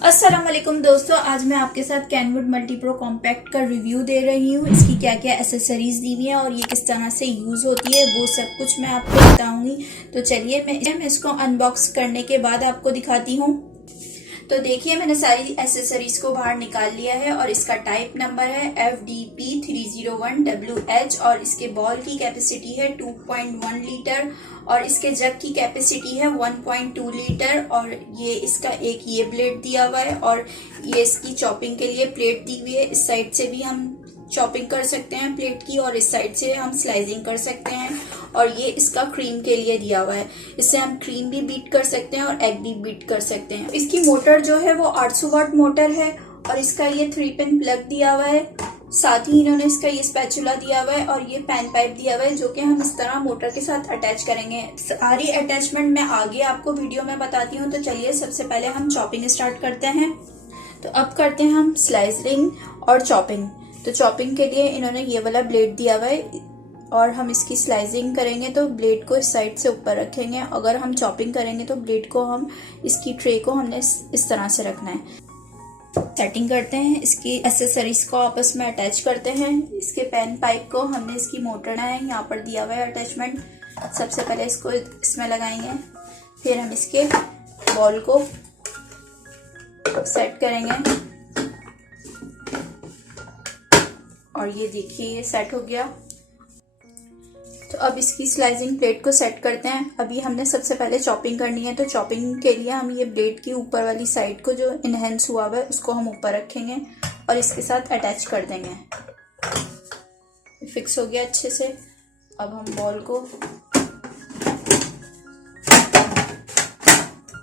अस्सलाम वालेकुम दोस्तों, आज मैं आपके साथ कैनवुड मल्टीप्रो कॉम्पैक्ट का रिव्यू दे रही हूँ। इसकी क्या क्या एसेसरीज दी हुई है और ये किस तरह से यूज होती है वो सब कुछ मैं आपको बताऊंगी। तो चलिए मैं इसको अनबॉक्स करने के बाद आपको दिखाती हूँ। तो देखिए, मैंने सारी एसेसरीज को बाहर निकाल लिया है और इसका टाइप नंबर है FDP301WH और इसके बॉल की कैपेसिटी है 2.1 लीटर और इसके जग की कैपेसिटी है 1.2 लीटर। और ये इसका एक ये ब्लेड दिया हुआ है और ये इसकी चॉपिंग के लिए प्लेट दी हुई है। इस साइड से भी हम चॉपिंग कर सकते हैं प्लेट की और इस साइड से हम स्लाइसिंग कर सकते हैं। और ये इसका क्रीम के लिए दिया हुआ है, इससे हम क्रीम भी बीट कर सकते हैं और एग भी बीट कर सकते हैं। इसकी मोटर जो है वो 800 वाट मोटर है और इसका ये 3 पिन प्लग दिया हुआ है। साथ ही इन्होंने इसका ये स्पैचुला दिया हुआ है और ये पैन पाइप दिया हुआ है जो कि हम इस तरह मोटर के साथ अटैच करेंगे। सारी अटैचमेंट मैं आगे आपको वीडियो में बताती हूँ। तो चलिए सबसे पहले हम चॉपिंग स्टार्ट करते हैं। तो अब करते हैं हम स्लाइसिंग और चॉपिंग। तो चॉपिंग के लिए इन्होंने ये वाला ब्लेड दिया हुआ है और हम इसकी स्लाइसिंग करेंगे तो ब्लेड को इस साइड से ऊपर रखेंगे। अगर हम चॉपिंग करेंगे तो ब्लेड को हम इसकी ट्रे को हमने इस तरह से रखना है। सेटिंग करते हैं, इसकी एसेसरीज को आपस में अटैच करते हैं। इसके पेन पाइप को हमने इसकी मोटर है यहाँ पर दिया हुआ है अटैचमेंट। सबसे पहले इसको इसमें लगाएंगे, फिर हम इसके बॉल को सेट करेंगे और ये देखिए ये सेट हो गया। तो अब इसकी स्लाइसिंग प्लेट को सेट करते हैं। अभी हमने सबसे पहले चॉपिंग करनी है। तो चॉपिंग के लिए हम ये ब्लेड की ऊपर वाली साइड को जो इनहेंस हुआ हुआ है उसको हम ऊपर रखेंगे और इसके साथ अटैच कर देंगे। फिक्स हो गया अच्छे से। अब हम बॉल को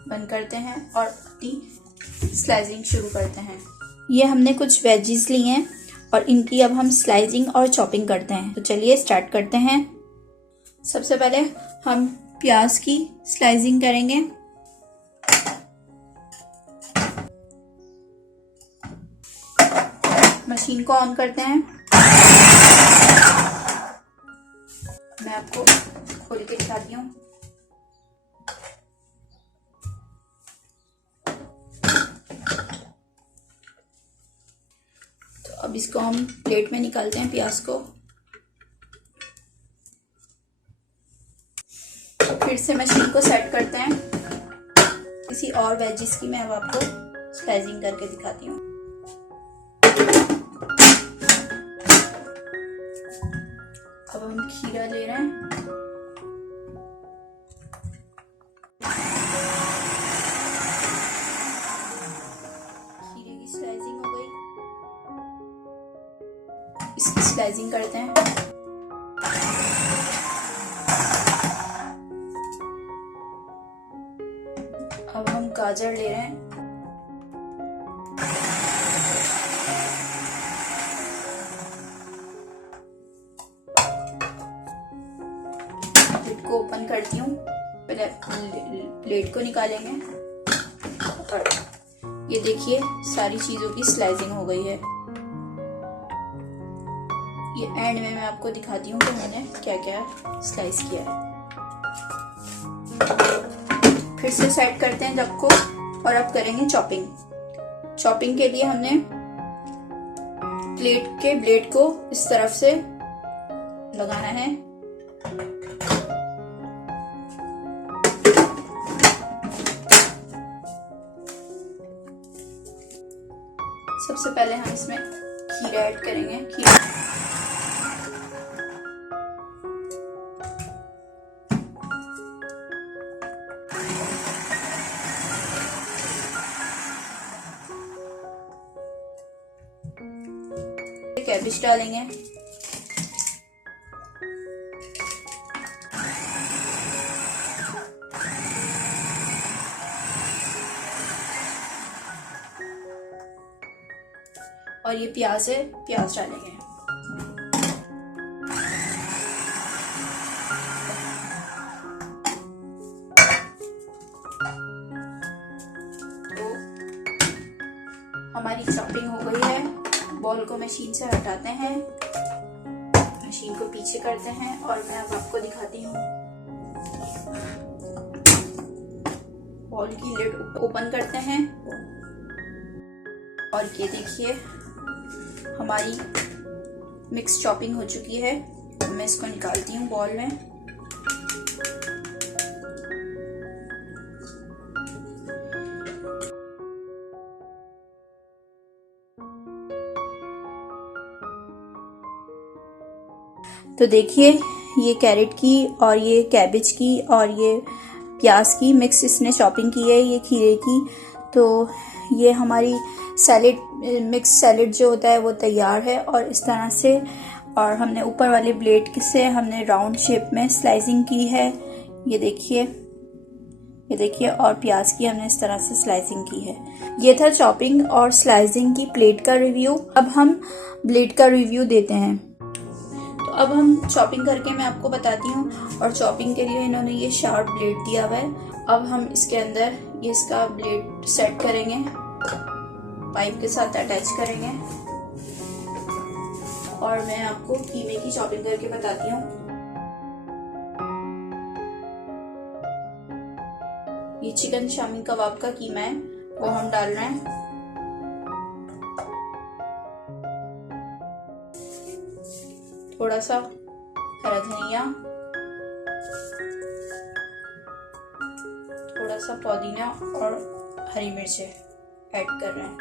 बंद करते हैं और अपनी स्लाइसिंग शुरू करते हैं। ये हमने कुछ वेजीज ली हैं और इनकी अब हम स्लाइसिंग और चॉपिंग करते हैं। तो चलिए स्टार्ट करते हैं। सबसे पहले हम प्याज की स्लाइसिंग करेंगे। मशीन को ऑन करते हैं। मैं आपको खोल के दिखाती हूँ। अब इसको हम प्लेट में निकालते हैं प्याज को। फिर से मशीन को सेट करते हैं। किसी और वेजिस की मैं अब आपको स्लाइसिंग करके दिखाती हूँ। अब हम खीरा ले रहे हैं। खीरे की स्लाइसिंग हो गई। इसकी स्लाइसिंग करते हैं। अब हम गाजर ले रहे हैं। प्लेट को ओपन करती हूँ। पहले प्लेट को निकालेंगे और ये देखिए सारी चीजों की स्लाइसिंग हो गई है। ये एंड में मैं आपको दिखाती हूँ कि मैंने क्या क्या स्लाइस किया है। फिर से सेट करते हैं जग को और अब करेंगे चॉपिंग। चॉपिंग के लिए हमने प्लेट के ब्लेड को इस तरफ से लगाना है। सबसे पहले हम इसमें खीरा ऐड करेंगे। खीरा कैबेज डालेंगे। और ये प्याज है, प्याज डालेंगे। तो हमारी चॉपिंग हो गई है। बॉल को मशीन से हटाते हैं, मशीन को पीछे करते हैं और मैं अब आपको दिखाती हूँ। बॉल की लिड ओपन करते हैं और ये देखिए हमारी मिक्स चॉपिंग हो चुकी है। मैं इसको निकालती हूँ बॉल में। तो देखिए ये कैरेट की और ये कैबेज की और ये प्याज की मिक्स इसने चॉपिंग की है, ये खीरे की। तो ये हमारी सैलेड, मिक्स सैलेड जो होता है वो तैयार है। और इस तरह से, और हमने ऊपर वाले ब्लेड से हमने राउंड शेप में स्लाइसिंग की है। ये देखिए और प्याज की हमने इस तरह से स्लाइसिंग की है। ये था चॉपिंग और स्लाइसिंग की प्लेट का रिव्यू। अब हम ब्लेड का रिव्यू देते हैं। तो अब हम चॉपिंग करके मैं आपको बताती हूँ। और चॉपिंग के लिए इन्होंने ये शार्प ब्लेड दिया हुआ है। अब हम इसके अंदर ये इसका ब्लेड सेट करेंगे, पाइप के साथ अटैच करेंगे और मैं आपको कीमे की चॉपिंग करके बताती हूँ। ये चिकन शामी कबाब का कीमा है, वो हम डाल रहे हैं। थोड़ा सा हरा धनिया, थोड़ा सा पुदीना और हरी मिर्चें ऐड कर रहे हैं।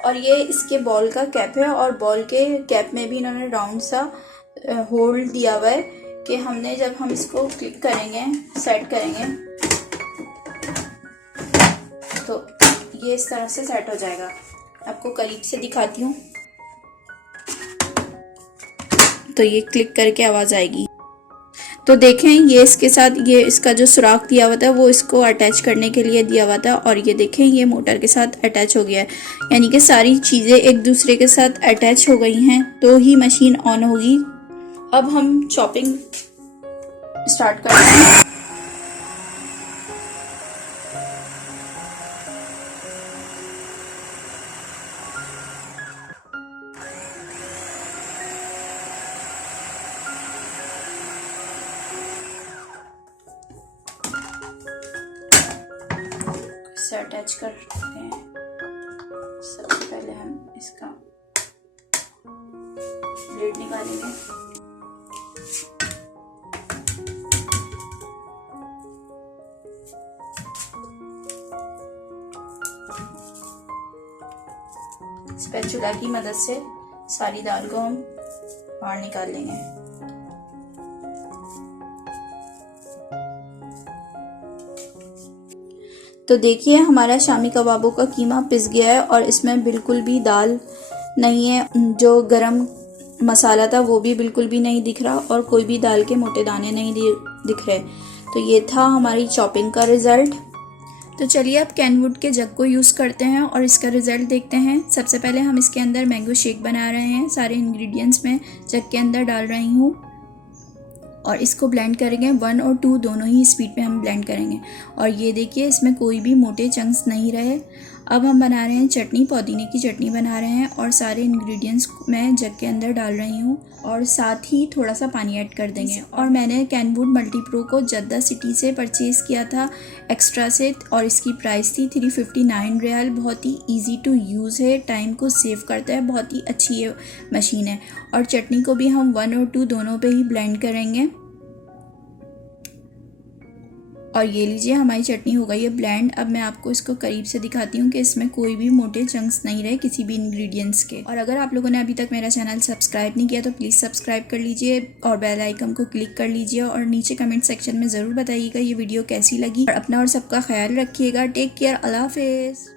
और ये इसके बॉल का कैप है और बॉल के कैप में भी इन्होंने राउंड सा होल दिया हुआ है कि हमने जब हम इसको क्लिक करेंगे, सेट करेंगे तो ये इस तरह से सेट हो जाएगा। आपको करीब से दिखाती हूँ। तो ये क्लिक करके आवाज आएगी। तो देखें ये इसके साथ, ये इसका जो सुराख दिया हुआ था वो इसको अटैच करने के लिए दिया हुआ था। और ये देखें ये मोटर के साथ अटैच हो गया है, यानी कि सारी चीज़ें एक दूसरे के साथ अटैच हो गई हैं तो ही मशीन ऑन होगी। अब हम चॉपिंग स्टार्ट करते हैं। से अटैच करते हैं। सबसे पहले हम इसका ब्लेड निकालेंगे। स्पैचुला की मदद से सारी दाल को हम बाहर निकाल लेंगे। तो देखिए हमारा शामी कबाबों का कीमा पिस गया है और इसमें बिल्कुल भी दाल नहीं है। जो गरम मसाला था वो भी बिल्कुल भी नहीं दिख रहा और कोई भी दाल के मोटे दाने नहीं दिख रहे। तो ये था हमारी चॉपिंग का रिजल्ट। तो चलिए अब कैनवुड के जग को यूज़ करते हैं और इसका रिजल्ट देखते हैं। सबसे पहले हम इसके अंदर मैंगो शेक बना रहे हैं। सारे इंग्रेडिएंट्स मैं जग के अंदर डाल रही हूँ और इसको ब्लेंड करेंगे। 1 और 2 दोनों ही स्पीड पे हम ब्लेंड करेंगे। और ये देखिए इसमें कोई भी मोटे चंक्स नहीं रहे। अब हम बना रहे हैं चटनी, पुदीने की चटनी बना रहे हैं और सारे इंग्रेडिएंट्स मैं जग के अंदर डाल रही हूँ और साथ ही थोड़ा सा पानी ऐड कर देंगे। और मैंने कैनवुड मल्टीप्रो को जद्दा सिटी से परचेज़ किया था एक्स्ट्रा से और इसकी प्राइस थी 359 रियाल। बहुत ही ईजी टू यूज़ है, टाइम को सेव करता है, बहुत ही अच्छी ये मशीन है। और चटनी को भी हम 1 और 2 दोनों पे ही ब्लेंड करेंगे। और ये लीजिए हमारी चटनी हो गई है ब्लेंड। अब मैं आपको इसको करीब से दिखाती हूँ कि इसमें कोई भी मोटे चंक्स नहीं रहे किसी भी इंग्रेडिएंट्स के। और अगर आप लोगों ने अभी तक मेरा चैनल सब्सक्राइब नहीं किया तो प्लीज़ सब्सक्राइब कर लीजिए और बेल आइकन को क्लिक कर लीजिए। और नीचे कमेंट सेक्शन में ज़रूर बताइएगा ये वीडियो कैसी लगी। और अपना और सबका ख्याल रखिएगा। टेक केयर, अल्लाह हाफिज़।